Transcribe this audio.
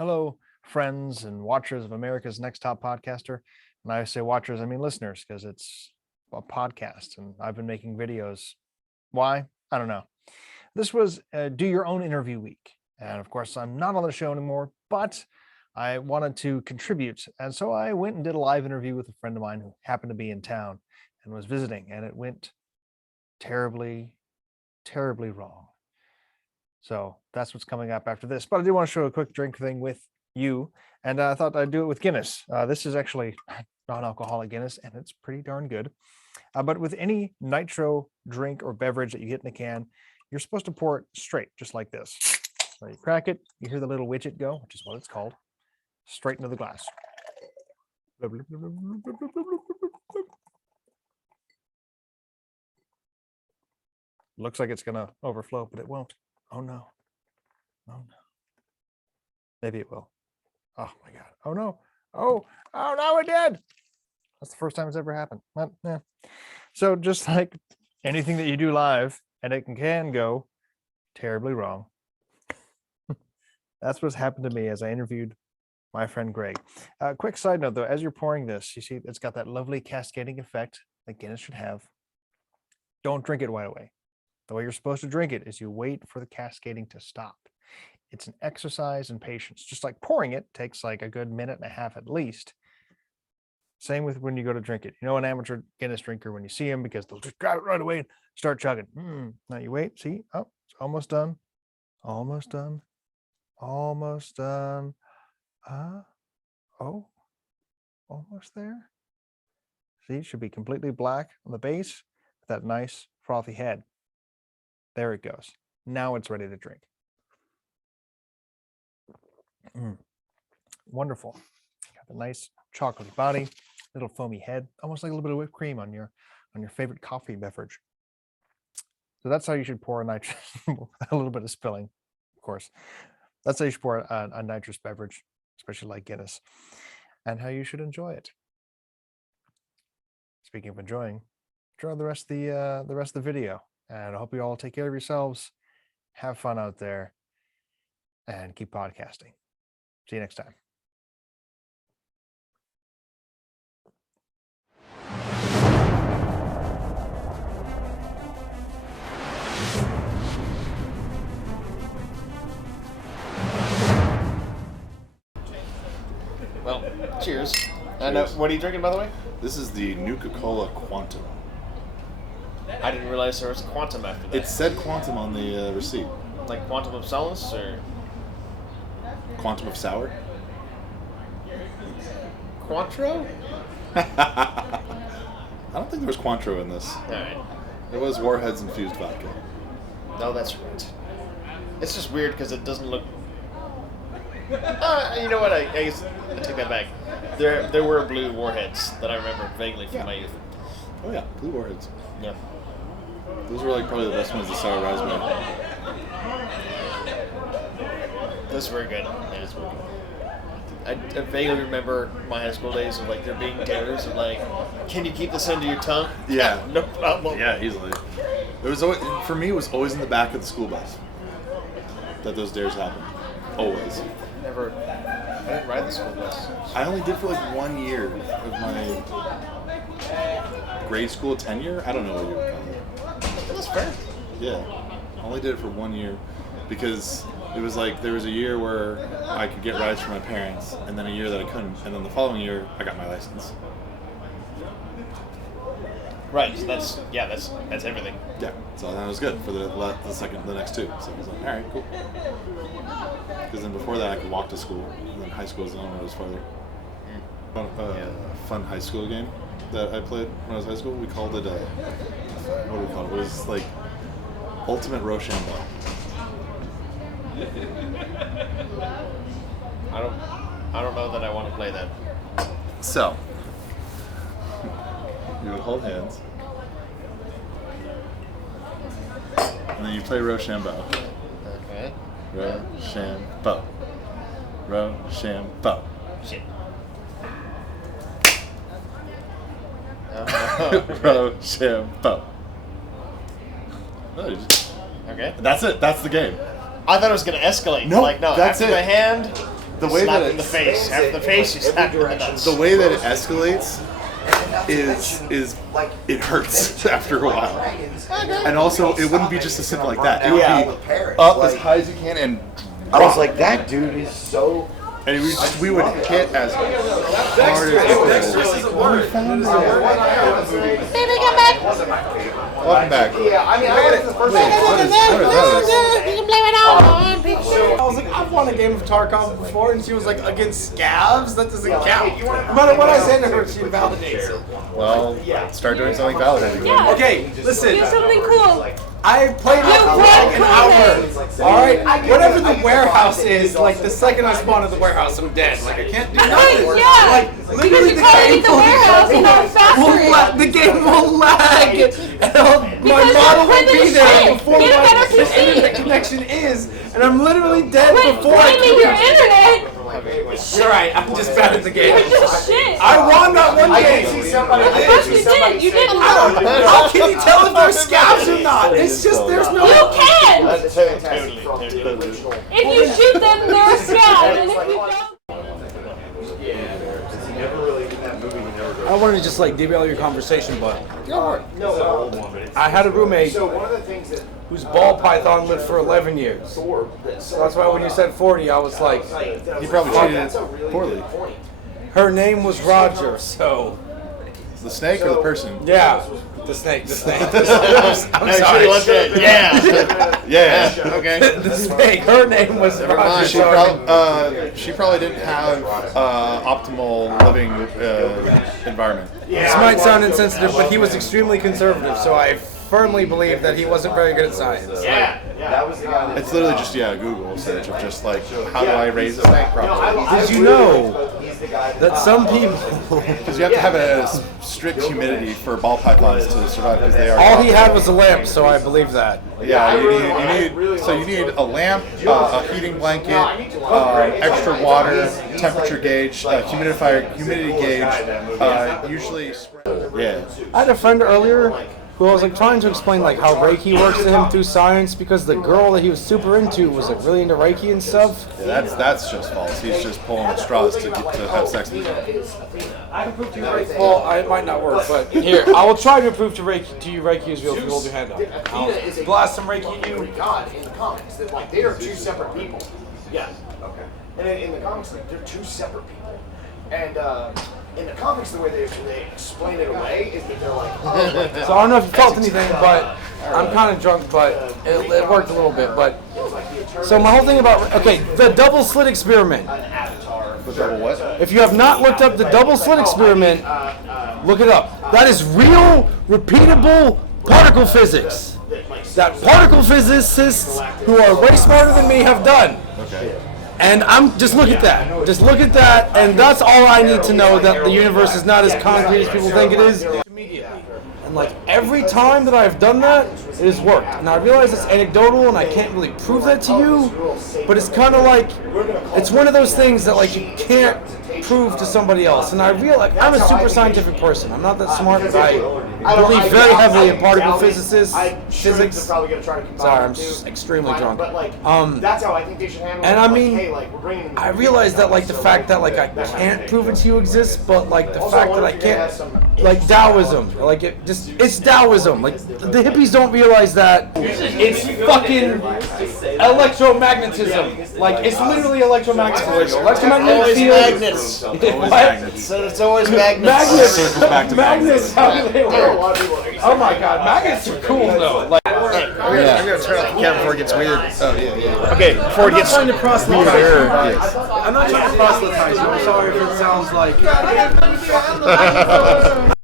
Hello, friends and watchers of America's Next Top Podcaster. And I say watchers, I mean listeners, because it's a podcast and I've been making videos. Why? I don't know. This was Do Your Own Interview Week. And of course, I'm not on the show anymore, but I wanted to contribute. And so I went and did a live interview with a friend of mine who happened to be in town and was visiting. And it went terribly, terribly wrong. So that's what's coming up after this. But I do want to show a quick drink thing with you. And I thought I'd do it with Guinness. This is actually non-alcoholic Guinness, and it's pretty darn good. But with any nitro drink or beverage that you get in a can, you're supposed to pour it straight, just like this. So you crack it, you hear the little widget go, which is what it's called, straight into the glass. Looks like it's going to overflow, but it won't. Oh no. Oh no. Maybe it will. Oh my God. Oh no. Oh no, it did. That's the first time it's ever happened. But, yeah. So just like anything that you do live, and it can go terribly wrong. That's what's happened to me as I interviewed my friend Greg. Quick side note though, as you're pouring this, you see it's got that lovely cascading effect that Guinness should have. Don't drink it right away. The way you're supposed to drink it is you wait for the cascading to stop. It's an exercise in patience. Just like pouring it takes like a good minute and a half at least. Same with when you go to drink it. You know, an amateur Guinness drinker, when you see them, because they'll just grab it right away and start chugging. Now you wait, see, oh, it's almost done. Almost done. Almost done. Oh, almost there. See, it should be completely black on the base with that nice frothy head. There it goes. Now it's ready to drink. Wonderful. Got the nice chocolatey body, little foamy head, almost like a little bit of whipped cream on your favorite coffee beverage. So that's how you should pour a nitrous, a little bit of spilling, of course. That's how you should pour a nitrous beverage, especially like Guinness, and how you should enjoy it. Speaking of enjoying, enjoy the rest of the video. And I hope you all take care of yourselves, have fun out there, and keep podcasting. See you next time. Well, cheers. And what are you drinking, by the way? This is the Nuka-Cola Quantum. I didn't realize there was a quantum after that. It said Quantum on the receipt. Like Quantum of Solace, or Quantum of Sour? Cointreau? I don't think there was Cointreau in this. Alright. It was Warheads infused vodka. No, that's right. It's just weird because it doesn't look... you know what? I guess I take that back. There were blue Warheads that I remember vaguely from my youth. Oh yeah, blue Warheads. Yeah. Those were like probably the best ones, the sour raspberry. Those were good. Yeah, it's really good. I vaguely remember my high school days of like there being dares of like, can you keep this under your tongue? Yeah. No problem. Yeah, easily. It was always, for me, it was always in the back of the school bus that those dares happened. Always. I didn't ride the school bus. I only did for like 1 year of my grade school tenure. I don't know what you would call it. That's fair. Yeah, I only did it for 1 year because it was like there was a year where I could get rides from my parents, and then a year that I couldn't, and then the following year I got my license. Right. So that's everything. Yeah, so that was good for the next two. So I was like, all right, cool. Because then before that I could walk to school, and then high school was the only one that was farther. Fun high school game that I played when I was in high school. We called it what do we call it? It was like Ultimate Rochambeau. I don't know that I want to play that. So you would hold hands, and then you play Rochambeau. Okay. Rochambeau. Rochambeau. Shit. Rochambeau. Okay. That's it. That's the game. I thought it was going to escalate. No, like, no, that's after it. the hand, The way slap that in the face. Half the face, you slap in the nuts. the way that it escalates is it hurts after a while. And also, it wouldn't be just as simple like that. It would be up as high as you can and I was like, that dude is so. and we would hit as hard as we could. Welcome back. Yeah, I mean, I was the first What is I was like, I've won a game of Tarkov before, and she was like, against scavs? That doesn't count. No matter what I say to her, she validates it. Well, start doing something validating. Yeah. Okay, listen. Do something cool. I played it for like an hour. Alright? Whatever the warehouse is, like the second I spawn at the warehouse, I'm dead. Like, I can't do nothing. Yeah. Like, Because literally you can't eat the warehouse and not factory. the game will lag. And my Because model you're will be printing there shit. before Get a better my PC. internet connection is. And I'm literally dead Quit before I blaming your internet. You're right, I'm just bad at the game. You're just shit. I won that one I game. did see somebody. Of course you did. You didn't. How can you tell if they're scabs or not? It's just there's no. You can. That's fantastic from the original. If you shoot them, they're a scab. And if you don't. I wanted to just like derail your conversation, but I had a roommate So one of the things that whose ball python lived for 11 years. Thor, So that's why when you said 40, I was like, You probably treated that's a it really poorly. good point. her name was Roger, so The snake or the person? yeah. The snake. I'm No, you sorry. should've left it. Yeah. Yeah. Okay. The snake. Her name was mind. Roger. She probably didn't have optimal living environment. This might sound insensitive, but he was extremely conservative, so I firmly believe that he wasn't very good at science. That was the guy. It's literally just a Google search of just like how do I raise a snake properly? Did you know that some people, Because you have to have a strict humidity for ball pythons to survive because they are. all he had was a lamp, so I believe that. Yeah, you need a lamp, a heating blanket, extra water, temperature gauge, humidity gauge, usually. Yeah. I had a friend earlier who I was like trying to explain like how Reiki works to him through science because the girl that he was super into was like really into Reiki and stuff. Yeah, that's just false. He's just pulling at straws to have sex with you. I can prove to you Reiki. Well, it might not work, but here I will try to prove to you Reiki is real if you hold your hand up. I'll blast some Reiki at you. God in the comics that like they are two separate people. Yeah. Okay. And in the comics, like they're two separate people. And in the comics, the way they explain it away is that they're like, oh, like, So I don't know if you felt anything, but I'm kind of drunk, but it worked a little bit. But so my whole thing about the double slit experiment. The double what? If you have not looked up the double slit experiment, look it up. That is real, repeatable particle physics that particle physicists who are way smarter than me have done. Okay. And just look at that. Just look at that, and that's all I need to know, that the universe is not as concrete as people think it is. And like every time that I've done that, it has worked. And I realize it's anecdotal and I can't really prove that to you, but it's kind of like, it's one of those things that like you can't prove to somebody else. And I realize I'm a super scientific person. I'm not that smart, but I believe very heavily in particle physics. Sorry, I'm just extremely drunk. that's how I think they should handle it. And I Like, mean, hey, like, we're bringing I realize that like the fact that like I can't prove it to you exists, but like the fact that I can't, like Taoism, like it's Taoism. Like the hippies don't realize that it's fucking electromagnetism. Like it's literally electromagnetism. Electromagnetic Always field. magnets. What? Magnets. So it's always magnets. Magnets. Circles back to Magnets. How do they work? Oh my god, magnets are cool though. Like, I'm gonna turn off the camera before it gets weird. Oh yeah, yeah. Okay, before it gets I'm not trying to proselytize. Yes. I'm not trying to proselytize you. I'm sorry if it sounds like.